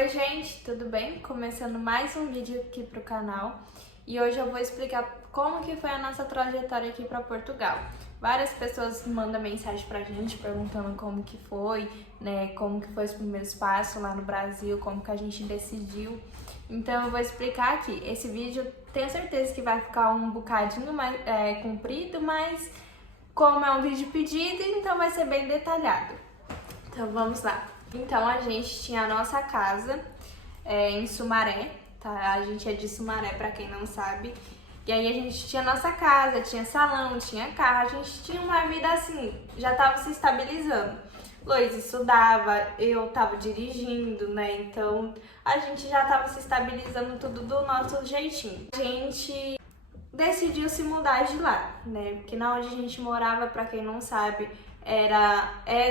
Oi gente, tudo bem? Começando mais um vídeo aqui pro canal e hoje eu vou explicar como que foi a nossa trajetória aqui para Portugal. Várias pessoas mandam mensagem pra gente perguntando como que foi, né, como que foi os primeiros passos lá no Brasil, como que a gente decidiu. Então eu vou explicar aqui. Esse vídeo tenho certeza que vai ficar um bocadinho mais comprido, mas como é um vídeo pedido, então vai ser bem detalhado. Então vamos lá. Então a gente tinha a nossa casa em Sumaré, tá? A gente é de Sumaré, pra quem não sabe. E aí a gente tinha a nossa casa, tinha salão, tinha carro, a gente tinha uma vida assim, já tava se estabilizando. Luiz estudava, eu tava dirigindo, né? Então a gente já tava se estabilizando tudo do nosso jeitinho. A gente decidiu se mudar de lá, né? Porque na onde a gente morava, pra quem não sabe,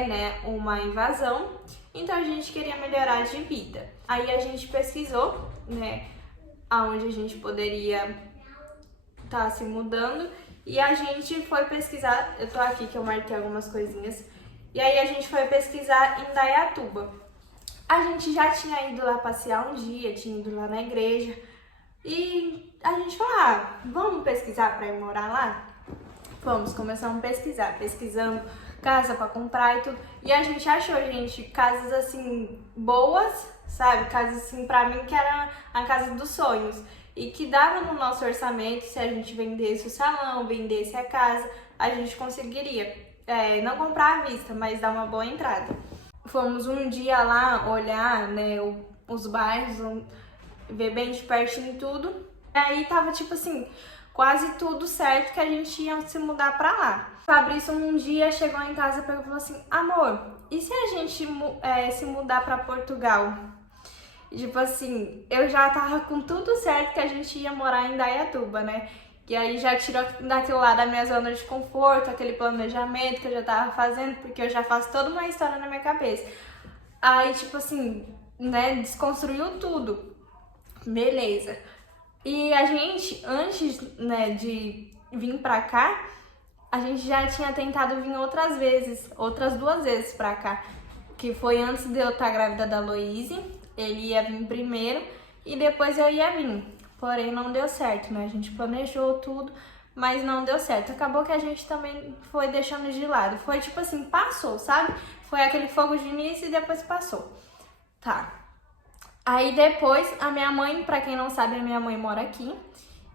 né, uma invasão, então a gente queria melhorar de vida. Aí a gente pesquisou, né, aonde a gente poderia estar se mudando e a gente foi pesquisar, eu tô aqui que eu marquei algumas coisinhas, e aí a gente foi pesquisar em Indaiatuba. A gente já tinha ido lá passear um dia, tinha ido lá na igreja e a gente falou, vamos pesquisar para ir morar lá? Vamos, começamos a pesquisar, pesquisamos casa para comprar e tudo. E a gente achou, gente, casas assim boas, sabe? Casas assim pra mim que era a casa dos sonhos e que dava no nosso orçamento. Se a gente vendesse o salão, vendesse a casa, a gente conseguiria não comprar à vista, mas dar uma boa entrada. Fomos um dia lá olhar, né, os bairros, ver bem de pertinho tudo. Aí tava tipo assim, quase tudo certo que a gente ia se mudar pra lá. O Fabrício um dia chegou em casa e falou assim, amor, e se a gente se mudar pra Portugal? E, tipo assim, eu já tava com tudo certo que a gente ia morar em Indaiatuba, né? E aí já tirou daquilo lá da minha zona de conforto, aquele planejamento que eu já tava fazendo, porque eu já faço toda uma história na minha cabeça. Aí, tipo assim, né, desconstruiu tudo. Beleza. E a gente, antes, né, de vir pra cá, a gente já tinha tentado vir outras 2 vezes pra cá. Que foi antes de eu estar grávida da Loise, ele ia vir primeiro e depois eu ia vir. Porém, não deu certo, né? A gente planejou tudo, mas não deu certo. Acabou que a gente também foi deixando de lado. Foi tipo assim, passou, sabe? Foi aquele fogo de início e depois passou. Tá. Aí depois, a minha mãe, pra quem não sabe, a minha mãe mora aqui.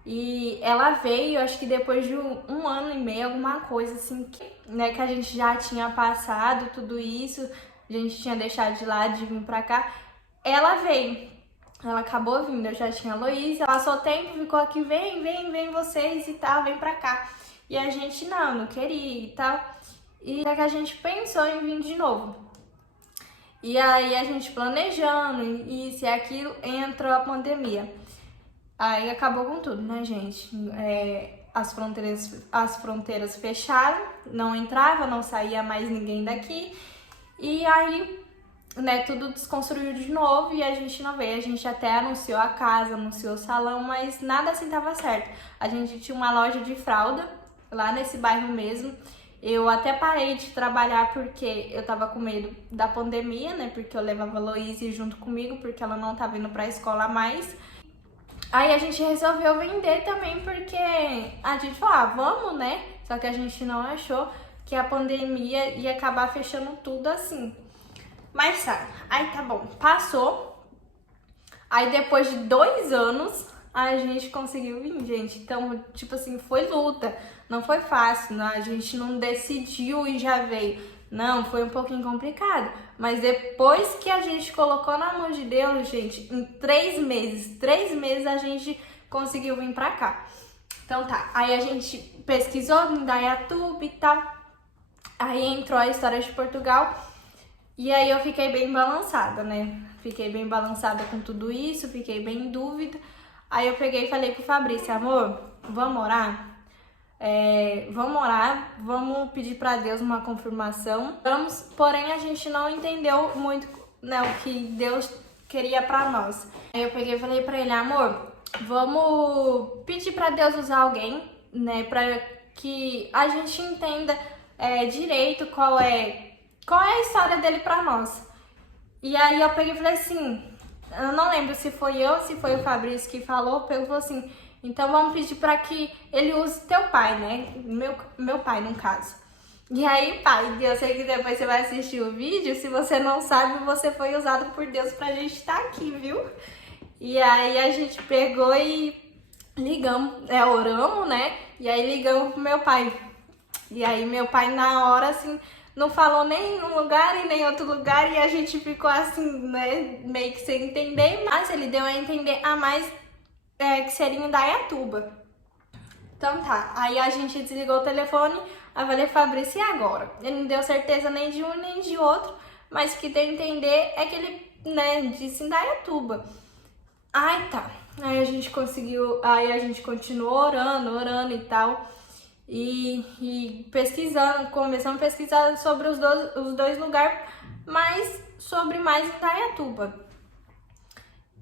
E ela veio, acho que depois de um ano e meio, alguma coisa assim, que a gente já tinha passado tudo isso, a gente tinha deixado de lado de vir pra cá. Ela veio, ela acabou vindo, eu já tinha a Loísa, passou tempo, ficou aqui, vem vocês e tal, vem pra cá. E a gente não queria e tal. E até que a gente pensou em vir de novo. E aí a gente planejando, isso e aquilo, entrou a pandemia. Aí acabou com tudo, né, gente? As fronteiras fecharam, não entrava, não saía mais ninguém daqui. E aí, né, tudo desconstruiu de novo e a gente não veio. A gente até anunciou a casa, anunciou o salão, mas nada assim tava certo. A gente tinha uma loja de fralda lá nesse bairro mesmo. Eu até parei de trabalhar porque eu tava com medo da pandemia, né? Porque eu levava a Loíse junto comigo, porque ela não tava indo pra escola mais. Aí a gente resolveu vender também porque a gente falou, vamos, né? Só que a gente não achou que a pandemia ia acabar fechando tudo assim. Mas sabe, aí tá bom, passou. Aí depois de 2 anos a gente conseguiu vir, gente. Então, tipo assim, foi luta. Não foi fácil, né? A gente não decidiu e já veio. Não, foi um pouquinho complicado. Mas depois que a gente colocou na mão de Deus, gente, em 3 meses a gente conseguiu vir pra cá. Então tá, aí a gente pesquisou em Indaiatuba e tal. Aí entrou a história de Portugal. E aí eu fiquei bem balançada, né? Fiquei bem balançada com tudo isso, fiquei bem em dúvida. Aí eu peguei e falei pro Fabrício, amor, vamos orar? Vamos orar, vamos pedir pra Deus uma confirmação. Porém a gente não entendeu muito, né, o que Deus queria pra nós. Aí eu peguei e falei pra ele, amor, vamos pedir pra Deus usar alguém, né, pra que a gente entenda direito qual é a história dele pra nós. E aí eu peguei e falei assim, eu não lembro se foi eu, se foi o Fabrício que falou, pegou e falou assim, então vamos pedir para que ele use teu pai, né? Meu pai, no caso. E aí, pai, eu sei que depois você vai assistir o vídeo, se você não sabe, você foi usado por Deus pra gente estar aqui, viu? E aí a gente pegou e ligamos, oramos, né? E aí ligamos pro meu pai. E aí meu pai na hora, assim, não falou nem em um lugar e nem em outro lugar, e a gente ficou assim, né, meio que sem entender, mas ele deu a entender a mais que seria em Indaiatuba. Então tá, aí a gente desligou o telefone, aí eu falei, Fabrício, e agora? Ele não deu certeza nem de um nem de outro, mas o que deu a entender é que ele, né, disse Indaiatuba. Ai, tá. Aí a gente conseguiu, aí a gente continuou orando e tal. E pesquisando, começamos a pesquisar sobre os dois lugares, mas sobre mais Indaiatuba.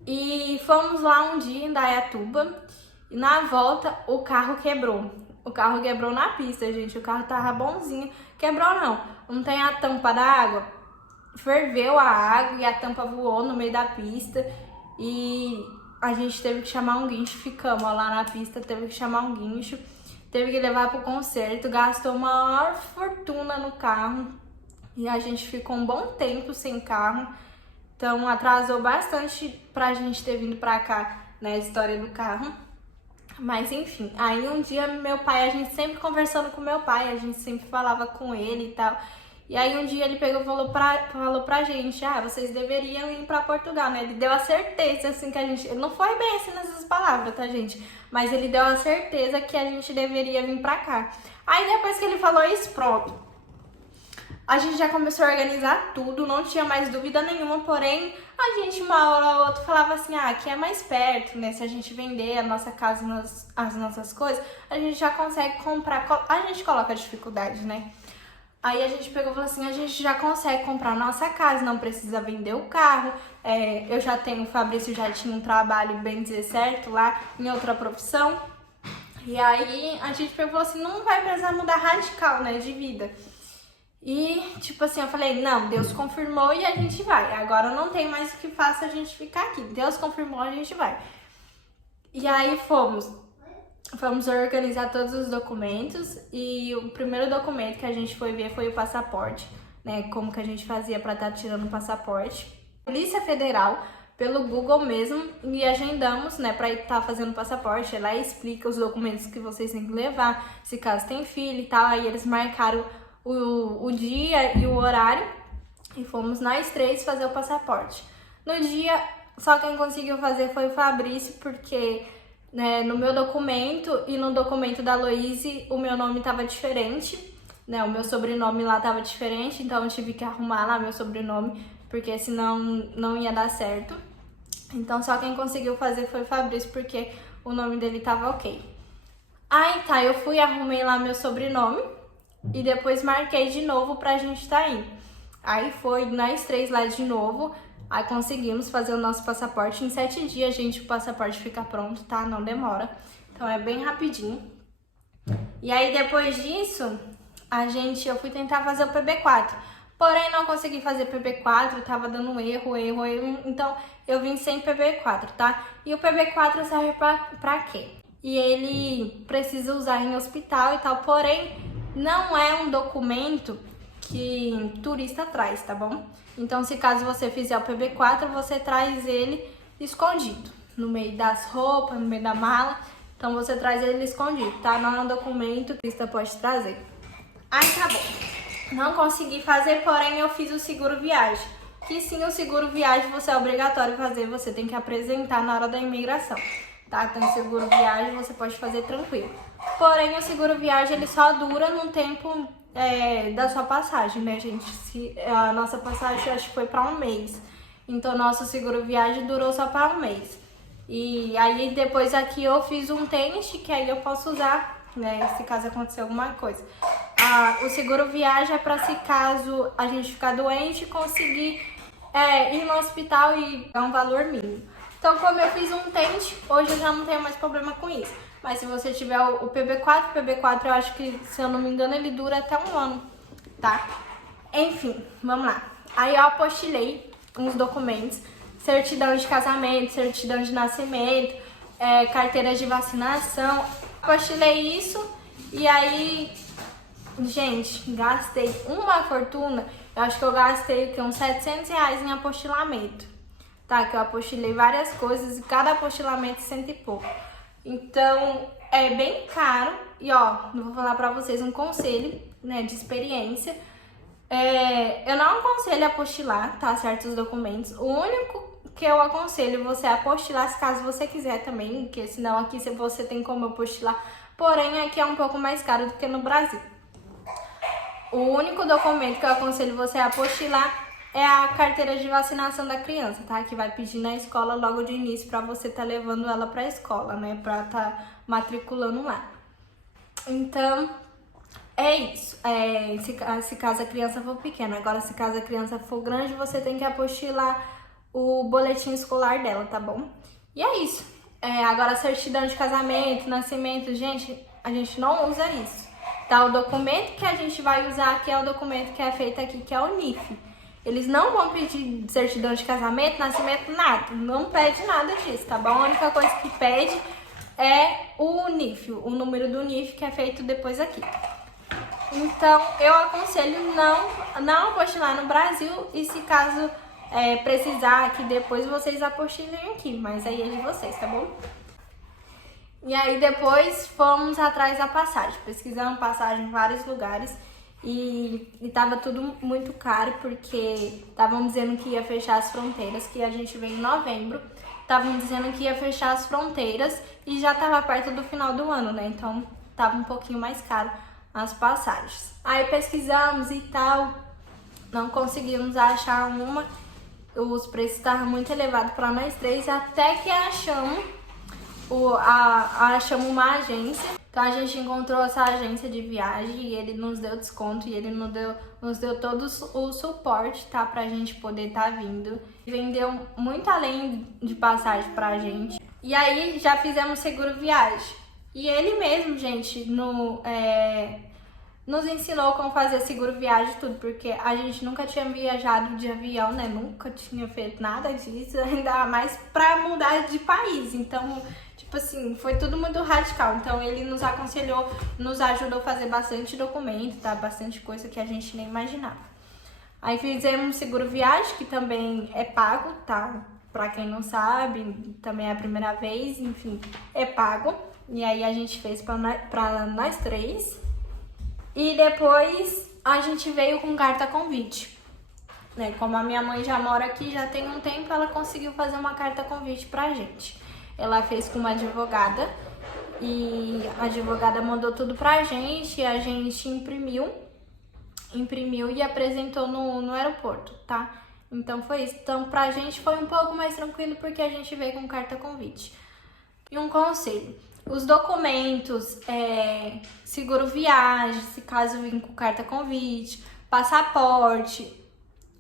E fomos lá um dia em Indaiatuba e na volta o carro quebrou. O carro quebrou na pista, gente. O carro tava bonzinho. Quebrou não tem a tampa da água. Ferveu a água e a tampa voou no meio da pista. E a gente teve que chamar um guincho. Ficamos lá na pista, teve que chamar um guincho. Teve que levar pro conserto, gastou uma maior fortuna no carro. E a gente ficou um bom tempo sem carro. Então atrasou bastante pra gente ter vindo pra cá, né, a história do carro. Mas enfim, aí um dia meu pai, a gente sempre conversando com meu pai, a gente sempre falava com ele e tal. E aí um dia ele pegou e falou pra gente, vocês deveriam ir pra Portugal, né? Ele deu a certeza, assim, que a gente... Não foi bem assim nessas palavras, tá, gente? Mas ele deu a certeza que a gente deveria vir pra cá. Aí depois que ele falou isso, pronto. A gente já começou a organizar tudo, não tinha mais dúvida nenhuma, porém, a gente uma hora ou outra falava assim, aqui é mais perto, né? Se a gente vender a nossa casa, as nossas coisas, a gente já consegue comprar, a gente coloca dificuldade, né? Aí a gente pegou e falou assim, a gente já consegue comprar a nossa casa, não precisa vender o carro. Eu já tenho, o Fabrício já tinha um trabalho, bem dizer certo, lá em outra profissão. E aí a gente pegou e falou assim, não vai precisar mudar radical, né, de vida. E tipo assim, eu falei, não, Deus confirmou e a gente vai. Agora não tem mais o que faça a gente ficar aqui. Deus confirmou, a gente vai. E aí fomos organizar todos os documentos e o primeiro documento que a gente foi ver foi o passaporte, né? Como que a gente fazia para estar tirando o passaporte. Polícia Federal, pelo Google mesmo, e agendamos, né, para estar fazendo o passaporte. Ela explica os documentos que vocês têm que levar, se caso tem filho e tal. Aí eles marcaram o dia e o horário e fomos nós três fazer o passaporte. No dia, só quem conseguiu fazer foi o Fabrício, porque... né, no meu documento e no documento da Loise o meu nome estava diferente, né, o meu sobrenome lá estava diferente, então eu tive que arrumar lá meu sobrenome, porque senão não ia dar certo. Então só quem conseguiu fazer foi o Fabrício, porque o nome dele estava ok. Aí tá, eu fui, arrumei lá meu sobrenome e depois marquei de novo pra gente tá indo. Aí foi nós três lá de novo. Aí conseguimos fazer o nosso passaporte. Em 7 dias, gente, o passaporte fica pronto, tá? Não demora. Então é bem rapidinho. E aí depois disso, eu fui tentar fazer o PB4. Porém, não consegui fazer PB4, tava dando erro. Então eu vim sem PB4, tá? E o PB4 serve pra quê? E ele precisa usar em hospital e tal. Porém, não é um documento que turista traz, tá bom? Então, se caso você fizer o PB4, você traz ele escondido, no meio das roupas, no meio da mala. Então, você traz ele escondido, tá? Não é um documento que o turista pode trazer. Aí, tá bom. Não consegui fazer, porém, eu fiz o seguro viagem. Que sim, o seguro viagem você é obrigatório fazer, você tem que apresentar na hora da imigração, tá? Então, o seguro viagem você pode fazer tranquilo. Porém, o seguro viagem, ele só dura num tempo... da sua passagem, né, gente? A nossa passagem acho que foi para um mês. Então, nosso seguro viagem durou só para um mês. E aí, depois aqui eu fiz um tênis que aí eu posso usar, né? Se caso acontecer alguma coisa. O seguro viagem é para se caso a gente ficar doente, conseguir ir no hospital e é um valor mínimo. Então, como eu fiz um tênis, hoje eu já não tenho mais problema com isso. Mas se você tiver o PB4 eu acho que, se eu não me engano, ele dura até um ano, tá? Enfim, vamos lá. Aí eu apostilei uns documentos, certidão de casamento, certidão de nascimento, carteira de vacinação. Apostilei isso e aí, gente, gastei uma fortuna. Eu acho que eu gastei uns R$700 em apostilamento, tá? Que eu apostilei várias coisas e cada apostilamento 100 e pouco. Então, é bem caro. E ó, eu vou falar pra vocês um conselho, né, de experiência. Eu não aconselho apostilar, tá? Certos documentos. O único que eu aconselho você a apostilar, se caso você quiser também, porque senão aqui você tem como apostilar. Porém, aqui é um pouco mais caro do que no Brasil. O único documento que eu aconselho você a apostilar é a carteira de vacinação da criança, tá? Que vai pedir na escola logo de início pra você tá levando ela pra escola, né? Pra tá matriculando lá. Então, é isso. Se caso a criança for pequena. Agora, se caso a criança for grande, você tem que apostilar o boletim escolar dela, tá bom? E é isso. Agora, certidão de casamento, nascimento, gente, a gente não usa isso, tá? O documento que a gente vai usar aqui é o documento que é feito aqui, que é o NIF. Eles não vão pedir certidão de casamento, nascimento, nada. Não pede nada disso, tá bom? A única coisa que pede é o NIF, o número do NIF, que é feito depois aqui. Então, eu aconselho não apostilar no Brasil e se caso precisar que depois vocês apostilem aqui, mas aí é de vocês, tá bom? E aí depois fomos atrás da passagem, pesquisamos passagem em vários lugares e tava tudo muito caro porque estavam dizendo que ia fechar as fronteiras, que a gente veio em novembro, estavam dizendo que ia fechar as fronteiras e já tava perto do final do ano, né? Então tava um pouquinho mais caro as passagens. Aí pesquisamos e tal, não conseguimos achar uma, os preços estavam muito elevados para nós três, até que achamos uma agência. Então a gente encontrou essa agência de viagem e ele nos deu desconto e ele nos deu todo o suporte, tá? Pra gente poder tá vindo. Vendeu muito além de passagem pra gente. E aí já fizemos seguro viagem. E ele mesmo, gente, nos ensinou como fazer seguro viagem e tudo, porque a gente nunca tinha viajado de avião, né? Nunca tinha feito nada disso, ainda mais pra mudar de país. Então, tipo assim, foi tudo muito radical. Então, ele nos aconselhou, nos ajudou a fazer bastante documento, tá? Bastante coisa que a gente nem imaginava. Aí fizemos seguro viagem, que também é pago, tá? Pra quem não sabe, também é a primeira vez, enfim, é pago. E aí a gente fez pra nós três. E depois a gente veio com carta convite, né? Como a minha mãe já mora aqui, já tem um tempo, ela conseguiu fazer uma carta convite pra gente. Ela fez com uma advogada e a advogada mandou tudo pra gente e a gente imprimiu e apresentou no aeroporto, tá? Então foi isso. Então pra gente foi um pouco mais tranquilo porque a gente veio com carta convite. E um conselho: os documentos, seguro viagem, se caso vir com carta convite, passaporte,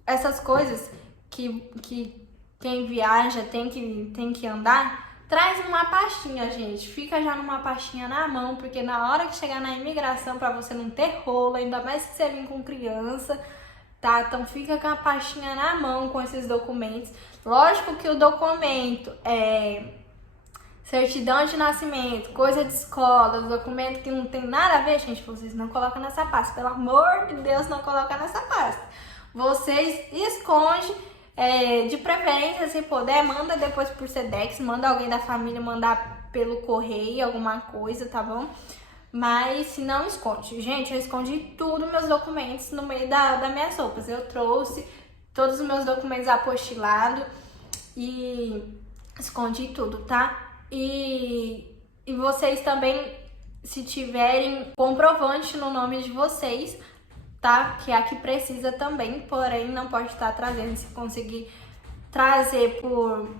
essas coisas que quem viaja tem que andar, traz uma pastinha, gente. Fica já numa pastinha na mão, porque na hora que chegar na imigração, pra você não ter rolo, ainda mais que você vem com criança, tá? Então fica com a pastinha na mão com esses documentos. Lógico que o documento certidão de nascimento, coisa de escola, documento que não tem nada a ver, gente, vocês não colocam nessa pasta. Pelo amor de Deus, não coloca nessa pasta. Vocês escondem, de preferência, se puder, manda depois por Sedex, manda alguém da família mandar pelo correio, alguma coisa, tá bom? Mas se não, esconde. Gente, eu escondi tudo, meus documentos no meio das minhas roupas. Eu trouxe todos os meus documentos apostilados e escondi tudo, tá? E vocês também, se tiverem comprovante no nome de vocês, tá? Que aqui precisa também, porém não pode estar trazendo. Se conseguir trazer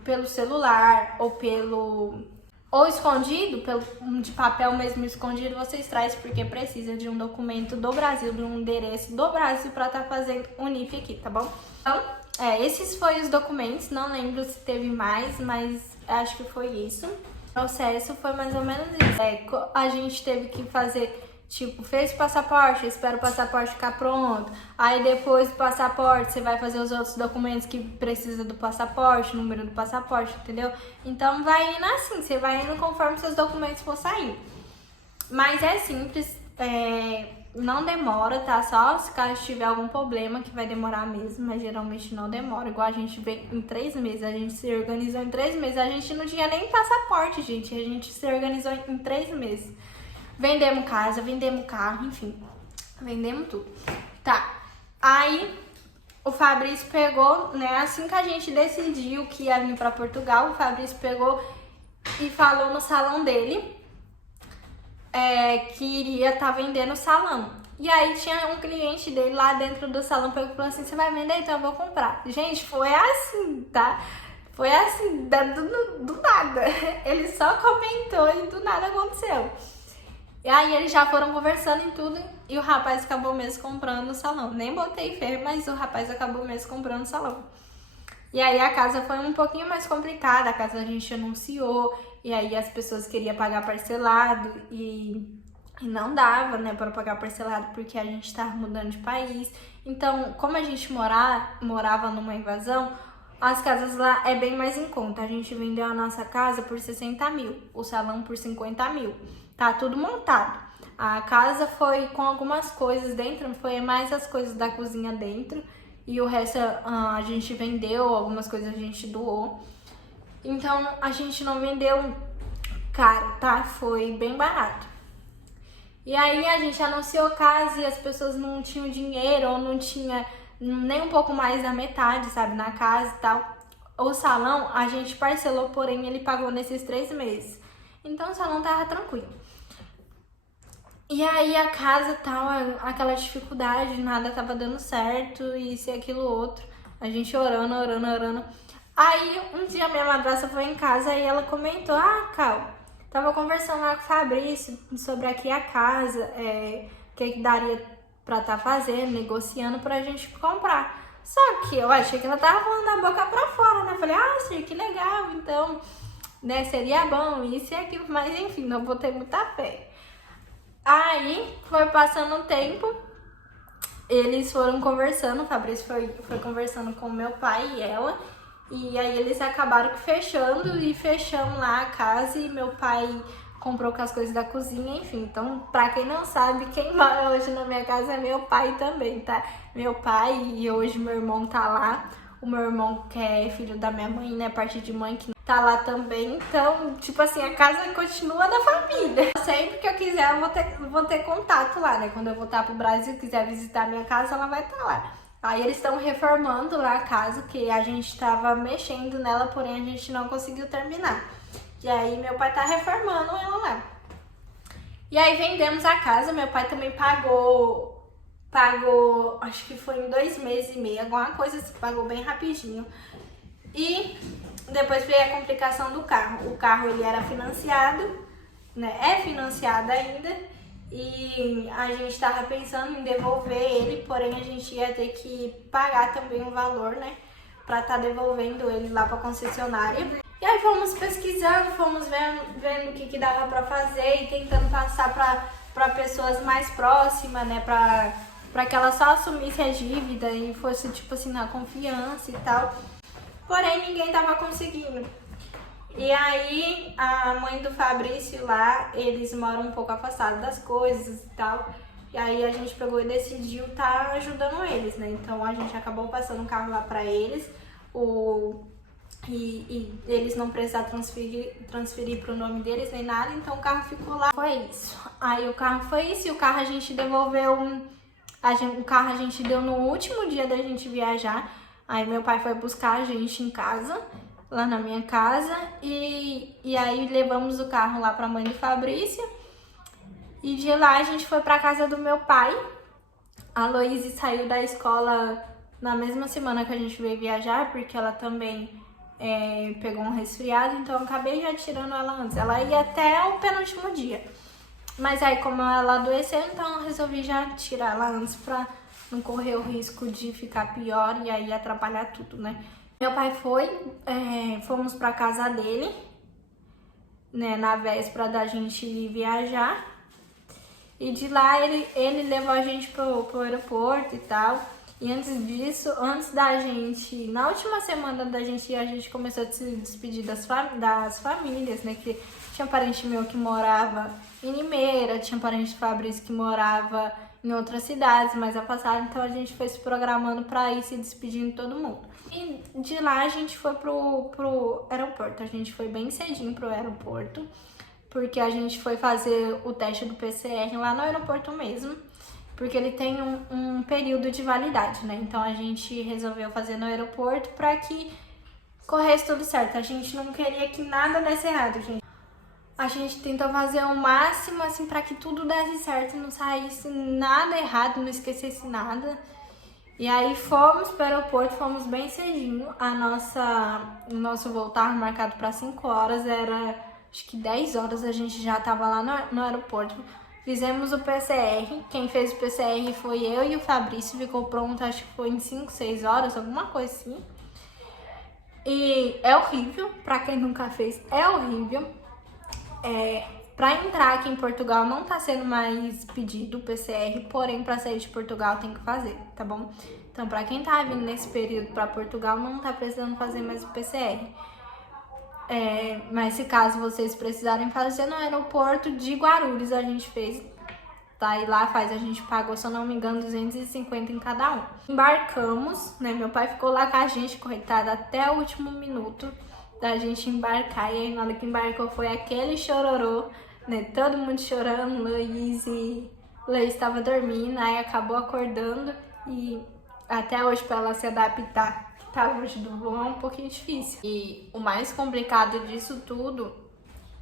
pelo celular ou escondido, de papel mesmo escondido, vocês trazem, porque precisa de um documento do Brasil, de um endereço do Brasil para estar fazendo o NIF aqui, tá bom? Então, esses foram os documentos, não lembro se teve mais, mas acho que foi isso. O processo foi mais ou menos isso. A gente teve que fazer Tipo, fez o passaporte, espera o passaporte ficar pronto. Aí depois do passaporte, você vai fazer os outros documentos que precisa do passaporte, número do passaporte, entendeu? Então vai indo assim, você vai indo conforme seus documentos for saindo. Mas é simples, não demora, tá? Só se caso tiver algum problema que vai demorar mesmo, mas geralmente não demora. Igual a gente vem em 3 meses, a gente se organizou em 3 meses. A gente não tinha nem passaporte, gente. A gente se organizou em 3 meses. Vendemos casa, vendemos carro, enfim. Vendemos tudo. Tá. Aí o Fabrício pegou, né? Assim que a gente decidiu que ia vir pra Portugal, o Fabrício pegou e falou no salão dele que iria estar vendendo o salão. E aí tinha um cliente dele lá dentro do salão, pegou e falou assim: você vai vender? Então eu vou comprar. Gente, foi assim, tá? Foi assim, do nada. Ele só comentou e do nada aconteceu. E aí eles já foram conversando e tudo, e o rapaz acabou mesmo comprando o salão. Nem botei fé, mas o rapaz acabou mesmo comprando o salão. E aí a casa foi um pouquinho mais complicada, a casa a gente anunciou, e aí as pessoas queriam pagar parcelado e não dava, né, para pagar parcelado porque a gente estava mudando de país. Então, como a gente morava numa invasão, as casas lá é bem mais em conta. A gente vendeu a nossa casa por 60 mil, o salão por 50 mil. Tá tudo montado. A casa foi com algumas coisas dentro, foi mais as coisas da cozinha dentro. E o resto a gente vendeu, algumas coisas a gente doou. Então a gente não vendeu caro, tá? Foi bem barato. E aí a gente anunciou casa e as pessoas não tinham dinheiro ou não tinha nem um pouco mais da metade, sabe, na casa e tal. O salão a gente parcelou, porém ele pagou nesses 3 meses. Então o salão tava tranquilo. E aí a casa tal, aquela dificuldade, nada tava dando certo, isso e aquilo outro. A gente orando. Aí um dia minha madrasta foi em casa e ela comentou: Cal, tava conversando lá com o Fabrício sobre aqui a casa, o que daria pra tá fazendo, negociando pra gente comprar. Só que eu achei que ela tava falando da boca pra fora, né? Falei: sim, que legal, então, né, seria bom, isso e aquilo. Mas enfim, não botei muita fé. Aí foi passando o tempo, eles foram conversando, o Fabrício foi conversando com meu pai e ela, e aí eles acabaram fechando e fechamos lá a casa e meu pai comprou com as coisas da cozinha, enfim. Então, pra quem não sabe, quem mora hoje na minha casa é meu pai também, tá? Meu pai e hoje meu irmão tá lá, o meu irmão que é filho da minha mãe, né, parte de mãe, que tá lá também. Então, tipo assim, a casa continua da família. Sempre que eu quiser, eu vou ter contato lá, né? Quando eu voltar pro Brasil, quiser visitar a minha casa, ela vai estar lá. Aí eles estão reformando lá a casa, que a gente tava mexendo nela, porém a gente não conseguiu terminar. E aí meu pai tá reformando ela lá. E aí vendemos a casa, meu pai também pagou, acho que foi em 2 meses e meio, alguma coisa assim, pagou bem rapidinho. E depois veio a complicação do carro. O carro ele era financiado, né? É financiado ainda. E a gente tava pensando em devolver ele, porém a gente ia ter que pagar também um valor, né? Pra tá devolvendo ele lá pra concessionária. E aí fomos pesquisando, fomos vendo o que dava pra fazer e tentando passar pra pessoas mais próximas, né? Pra que ela só assumisse a dívida e fosse, tipo assim, na confiança e tal. Porém, ninguém tava conseguindo. E aí, a mãe do Fabrício lá, eles moram um pouco afastados das coisas e tal. E aí, a gente pegou e decidiu tá ajudando eles, né? Então, a gente acabou passando um carro lá pra eles. E eles não precisaram transferir pro nome deles nem nada. Então, o carro ficou lá. Foi isso. Aí, o carro foi isso. E o carro a gente devolveu... O carro a gente deu no último dia da gente viajar. Aí meu pai foi buscar a gente em casa, lá na minha casa, e aí levamos o carro lá pra mãe do Fabrício. E de lá a gente foi pra casa do meu pai. A Loíse saiu da escola na mesma semana que a gente veio viajar, porque ela também pegou um resfriado, então eu acabei já tirando ela antes. Ela ia até o penúltimo dia. Mas aí como ela adoeceu, então eu resolvi já tirar ela antes pra não correr o risco de ficar pior e aí atrapalhar tudo, né? Meu pai fomos pra casa dele, né, na véspera da gente viajar. E de lá ele levou a gente pro aeroporto e tal. E antes disso, na última semana da gente ir, a gente começou a se despedir das famílias, né? Que tinha parente meu que morava em Limeira, tinha parente do Fabrício que morava em outras cidades mais afastadas, então a gente foi se programando para ir se despedindo de todo mundo. E de lá a gente foi pro aeroporto, a gente foi bem cedinho pro aeroporto, porque a gente foi fazer o teste do PCR lá no aeroporto mesmo, porque ele tem um período de validade, né? Então a gente resolveu fazer no aeroporto para que corresse tudo certo. A gente não queria que nada desse errado, gente. A gente tentou fazer o máximo, assim, para que tudo desse certo, não saísse nada errado, não esquecesse nada. E aí fomos para o aeroporto, fomos bem cedinho. O nosso voo estava marcado para 5 horas, era acho que 10 horas a gente já estava lá no aeroporto. Fizemos o PCR, quem fez o PCR foi eu e o Fabrício, ficou pronto, acho que foi em 5, 6 horas, alguma coisa assim. E é horrível, pra quem nunca fez, é horrível. Pra entrar aqui em Portugal não tá sendo mais pedido o PCR, porém pra sair de Portugal tem que fazer, tá bom? Então pra quem tá vindo nesse período pra Portugal não tá precisando fazer mais o PCR. Mas se caso vocês precisarem fazer no aeroporto de Guarulhos, a gente fez, tá? E lá a gente pagou, se eu não me engano, 250 em cada um. Embarcamos, né? Meu pai ficou lá com a gente, coitado, até o último minuto da gente embarcar. E aí na hora que embarcou foi aquele chororô, né? Todo mundo chorando, Luiz estava dormindo, aí acabou acordando e até hoje para ela se adaptar tá longe do voo é um pouquinho difícil. E o mais complicado disso tudo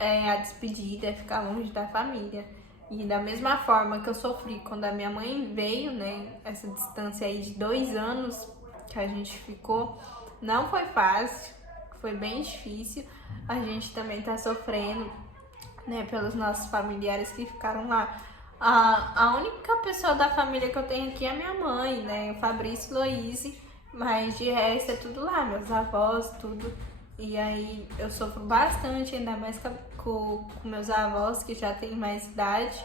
é a despedida, é ficar longe da família. E da mesma forma que eu sofri quando a minha mãe veio, né, essa distância aí de 2 anos que a gente ficou, não foi fácil, foi bem difícil. A gente também tá sofrendo, né, pelos nossos familiares que ficaram lá. A única pessoa da família que eu tenho aqui é minha mãe, né, o Fabrício e Loise. Mas de resto é tudo lá, meus avós, tudo. E aí eu sofro bastante, ainda mais com meus avós que já têm mais idade,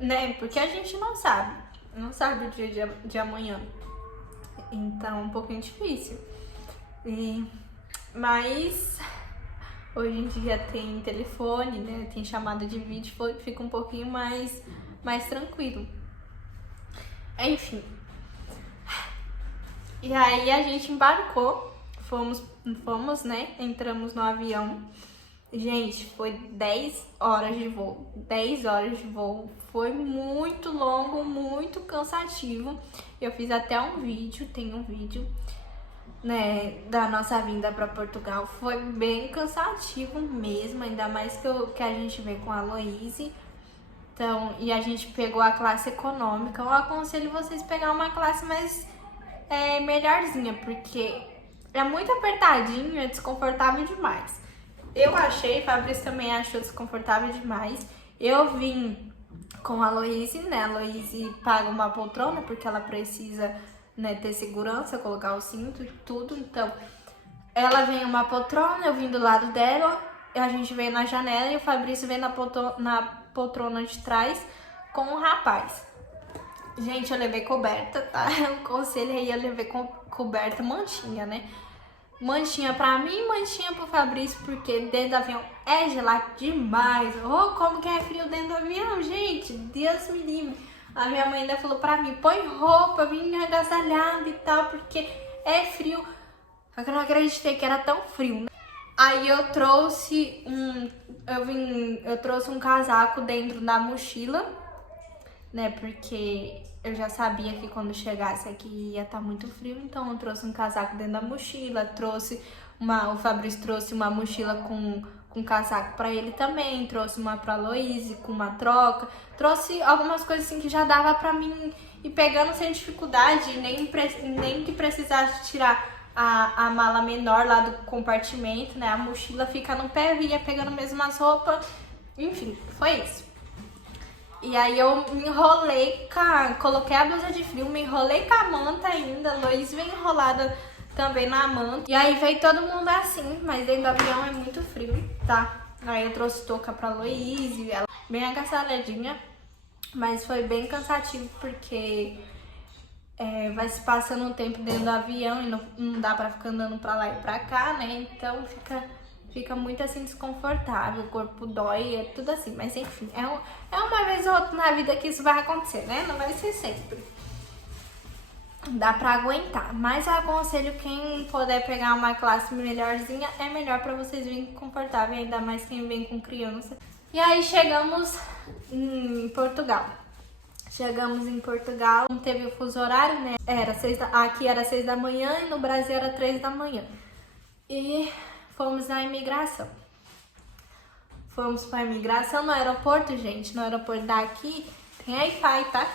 né? Porque a gente não sabe o dia de amanhã. Então é um pouquinho difícil. Mas hoje em dia tem telefone, né? Tem chamada de vídeo, fica um pouquinho mais tranquilo. Enfim. E aí a gente embarcou, fomos, né? Entramos no avião. Gente, foi 10 horas de voo. 10 horas de voo. Foi muito longo, muito cansativo. Eu fiz até tem um vídeo, né, da nossa vinda para Portugal. Foi bem cansativo mesmo, ainda mais que a gente veio com a Loise. Então, e a gente pegou a classe econômica. Eu aconselho vocês pegar uma classe mais melhorzinha, porque é muito apertadinho, é desconfortável demais. Eu achei, Fabrício também achou desconfortável demais. Eu vim com a Loise, né? A Loise paga uma poltrona porque ela precisa, né, ter segurança, colocar o cinto e tudo. Então, ela vem uma poltrona, eu vim do lado dela, a gente veio na janela e o Fabrício veio na poltrona de trás com o rapaz. Gente, eu levei coberta, tá? Um conselho aí, eu levei coberta, mantinha, né? Mantinha pra mim e mantinha pro Fabrício, porque dentro do avião é gelado demais. Oh, como que é frio dentro do avião, gente? Deus me livre. A minha mãe ainda falou pra mim, põe roupa, vim agasalhada e tal, porque é frio. Só que eu não acreditei que era tão frio, né? Aí eu trouxe um casaco dentro da mochila, né? Porque eu já sabia que quando chegasse aqui ia estar muito frio, então eu trouxe um casaco dentro da mochila, o Fabrício trouxe uma mochila com casaco para ele também, trouxe uma para Loise com uma troca, trouxe algumas coisas assim que já dava para mim ir pegando sem dificuldade, nem que precisasse tirar a mala menor lá do compartimento, né? A mochila fica no pé, ia pegando mesmo as roupas, enfim, foi isso. E aí eu me enrolei, coloquei a blusa de frio, me enrolei com a manta ainda, a Loise veio enrolada também na manta. E aí veio todo mundo assim, mas dentro do avião é muito frio, tá? Aí eu trouxe touca pra Loise, ela bem agasalhadinha. mas foi bem cansativo porque vai se passando um tempo dentro do avião e não dá pra ficar andando pra lá e pra cá, né? Então fica muito assim desconfortável, o corpo dói, é tudo assim. Mas enfim, é uma vez ou outra na vida que isso vai acontecer, né? Não vai ser sempre. Dá pra aguentar, mas eu aconselho quem puder pegar uma classe melhorzinha, é melhor pra vocês virem confortável, ainda mais quem vem com criança. E aí chegamos em Portugal. Chegamos em Portugal, não teve o fuso horário, né? Aqui era 6 da manhã e no Brasil era 3 da manhã. E fomos na imigração. Fomos pra imigração no aeroporto, gente. No aeroporto daqui tem Wi-Fi, tá?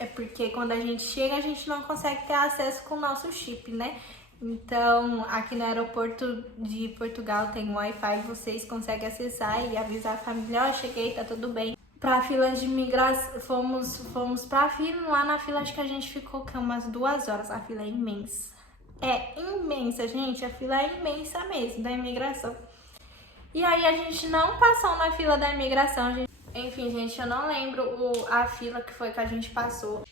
É porque quando a gente chega, a gente não consegue ter acesso com o nosso chip, né? Então, aqui no aeroporto de Portugal tem Wi-Fi, vocês conseguem acessar e avisar a família, ó, cheguei, tá tudo bem. Pra fila de imigração, fomos pra fila, lá na fila acho que a gente ficou umas 2 horas, a fila é imensa. É imensa, gente, a fila é imensa mesmo, da imigração. E aí a gente não passou na fila da imigração, enfim, gente, eu não lembro a fila que foi que a gente passou.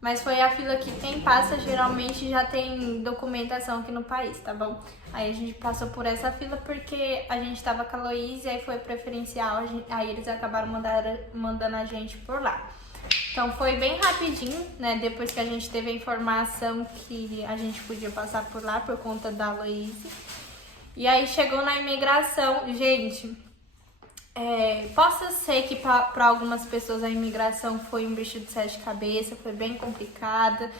Mas foi a fila que quem passa geralmente já tem documentação aqui no país, tá bom? Aí a gente passou por essa fila porque a gente tava com a Loise e aí foi preferencial, aí eles acabaram mandando a gente por lá. Então foi bem rapidinho, né? Depois que a gente teve a informação que a gente podia passar por lá por conta da Loise. E aí chegou na imigração, gente... possa ser que para algumas pessoas a imigração foi um bicho de 7 cabeças, foi bem complicada,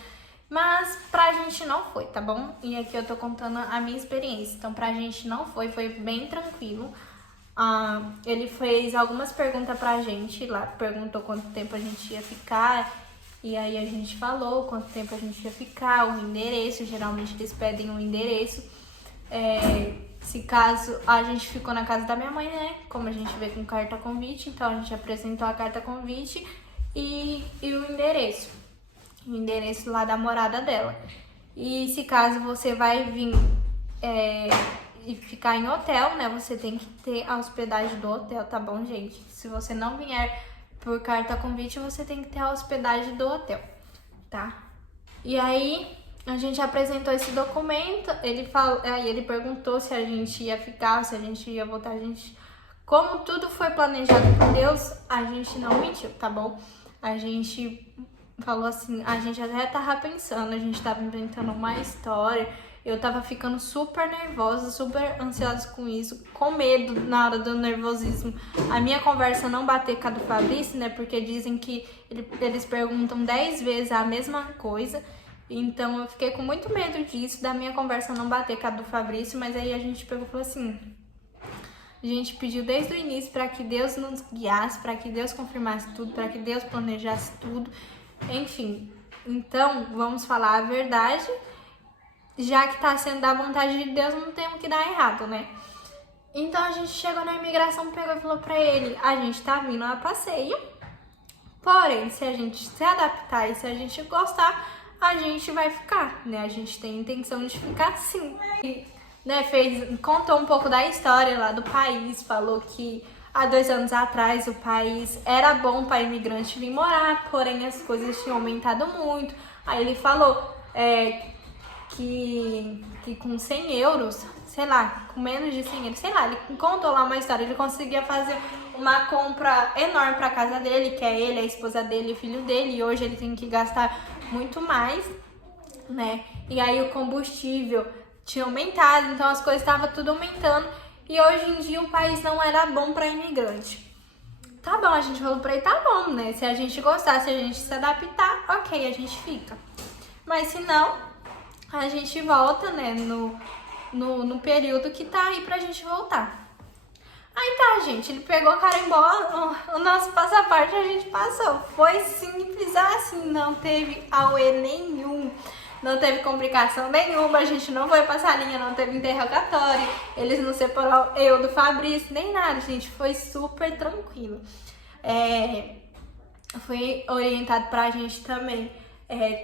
mas pra gente não foi, tá bom? E aqui eu tô contando a minha experiência, então pra gente não foi bem tranquilo. Ele fez algumas perguntas pra gente lá, perguntou quanto tempo a gente ia ficar, e aí a gente falou quanto tempo a gente ia ficar, o endereço, geralmente eles pedem um endereço. Se caso a gente ficou na casa da minha mãe, né? Como a gente veio com carta convite, então a gente apresentou a carta convite e o endereço. O endereço lá da morada dela. E se caso você vai vir e ficar em hotel, né? Você tem que ter a hospedagem do hotel, tá bom, gente? Se você não vier por carta convite, você tem que ter a hospedagem do hotel, tá? E aí... a gente apresentou esse documento, aí ele perguntou se a gente ia ficar, se a gente ia voltar, como tudo foi planejado por Deus, a gente não mentiu, tá bom? A gente falou assim, a gente até tava pensando, a gente tava inventando uma história, eu tava ficando super nervosa, super ansiosa com isso, com medo na hora do nervosismo. A minha conversa não bater com a do Fabrício, né, porque dizem que eles perguntam 10 vezes a mesma coisa. Então eu fiquei com muito medo disso, da minha conversa não bater com a do Fabrício, mas aí a gente pegou e falou assim, a gente pediu desde o início para que Deus nos guiasse, para que Deus confirmasse tudo, para que Deus planejasse tudo, enfim. Então vamos falar a verdade, já que tá sendo da vontade de Deus, não temos que dar errado, né? Então a gente chegou na imigração, pegou e falou pra ele, a gente tá vindo a passeio, porém se a gente se adaptar e se a gente gostar, a gente vai ficar, né? A gente tem intenção de ficar sim. E, né, contou um pouco da história lá do país, falou que há 2 anos atrás o país era bom para imigrante vir morar, porém as coisas tinham aumentado muito. Aí ele falou que com 100 euros, sei lá, com menos de 100 euros, sei lá, ele contou lá uma história, ele conseguia fazer uma compra enorme para casa dele, que é ele, a esposa dele, o filho dele, e hoje ele tem que gastar muito mais, né? E aí o combustível tinha aumentado, então as coisas estavam tudo aumentando, e hoje em dia o país não era bom para imigrante. Tá bom, a gente falou pra ele, tá bom, né? Se a gente gostar, se a gente se adaptar, ok, a gente fica. Mas se não, a gente volta, né, no período que tá aí pra gente voltar. Aí tá, gente, ele pegou, carimbou o nosso passaporte, a gente passou. Foi simples assim, não teve auê nenhum, não teve complicação nenhuma, a gente não foi passar linha, não teve interrogatório, eles não separaram eu do Fabrício, nem nada, gente, foi super tranquilo. Foi orientado pra gente também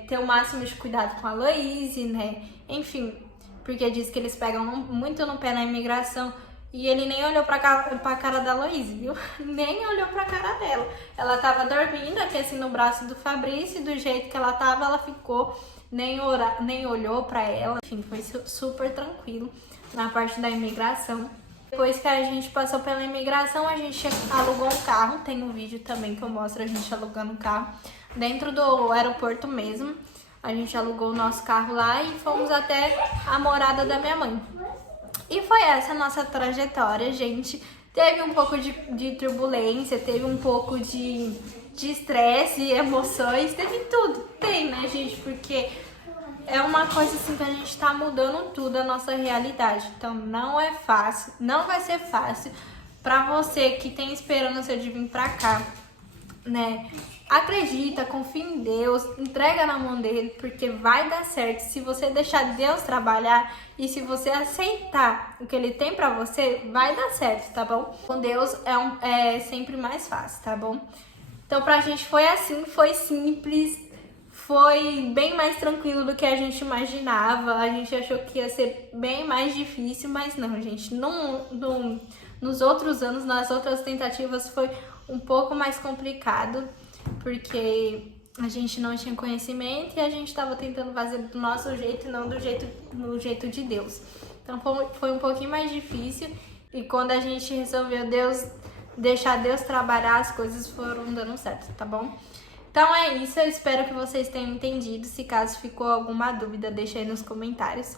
ter o máximo de cuidado com a Loise, né, enfim, porque diz que eles pegam muito no pé na imigração. E ele nem olhou pra cara da Laís, viu? Nem olhou pra cara dela. Ela tava dormindo aqui assim no braço do Fabrício, e do jeito que ela tava, ela ficou, nem olhou pra ela. Enfim, foi super tranquilo na parte da imigração. Depois que a gente passou pela imigração, a gente alugou um carro. Tem um vídeo também que eu mostro a gente alugando um carro dentro do aeroporto mesmo. A gente alugou o nosso carro lá e fomos até a morada da minha mãe. E foi essa a nossa trajetória, gente. Teve um pouco de turbulência, teve um pouco de estresse, emoções, teve tudo. Tem, né, gente? Porque é uma coisa assim que a gente tá mudando tudo, a nossa realidade. Então não é fácil, não vai ser fácil pra você que tem esperança de vir pra cá, né? Acredita, confia em Deus, entrega na mão dele, porque vai dar certo. Se você deixar Deus trabalhar e se você aceitar o que ele tem pra você, vai dar certo, tá bom? Com Deus é sempre mais fácil, tá bom? Então pra gente foi assim, foi simples, foi bem mais tranquilo do que a gente imaginava. A gente achou que ia ser bem mais difícil, mas não, gente. Nos outros anos, nas outras tentativas, foi um pouco mais complicado, porque a gente não tinha conhecimento e a gente estava tentando fazer do nosso jeito e não do jeito de Deus. Então foi um pouquinho mais difícil, e quando a gente resolveu deixar Deus trabalhar, as coisas foram dando certo, tá bom? Então é isso, eu espero que vocês tenham entendido. Se caso ficou alguma dúvida, deixa aí nos comentários,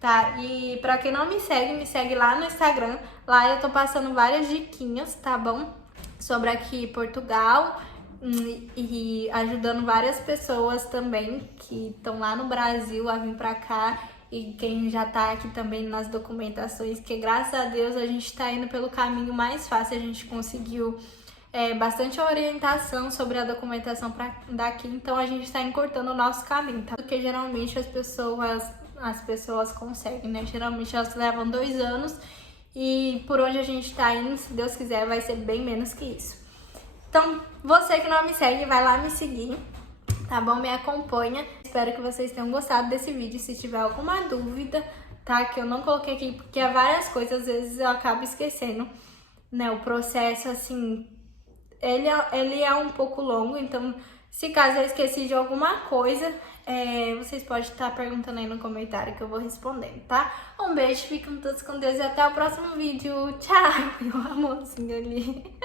tá? E pra quem não me segue lá no Instagram. Lá eu tô passando várias diquinhas, tá bom? Sobre aqui Portugal, e ajudando várias pessoas também que estão lá no Brasil a vir pra cá, e quem já tá aqui também nas documentações, que graças a Deus a gente tá indo pelo caminho mais fácil. A gente conseguiu bastante orientação sobre a documentação daqui, então a gente está encurtando o nosso caminho, tá? Porque geralmente as pessoas conseguem, né? Geralmente elas levam 2 anos, e por onde a gente tá indo, se Deus quiser, vai ser bem menos que isso. Então, você que não me segue, vai lá me seguir, tá bom? Me acompanha. Espero que vocês tenham gostado desse vídeo. Se tiver alguma dúvida, tá? Que eu não coloquei aqui, porque é várias coisas, às vezes eu acabo esquecendo, né? O processo, assim, ele é um pouco longo, então se caso eu esqueci de alguma coisa, vocês podem estar perguntando aí no comentário que eu vou respondendo, tá? Um beijo, fiquem todos com Deus e até o próximo vídeo. Tchau, meu amorzinho ali.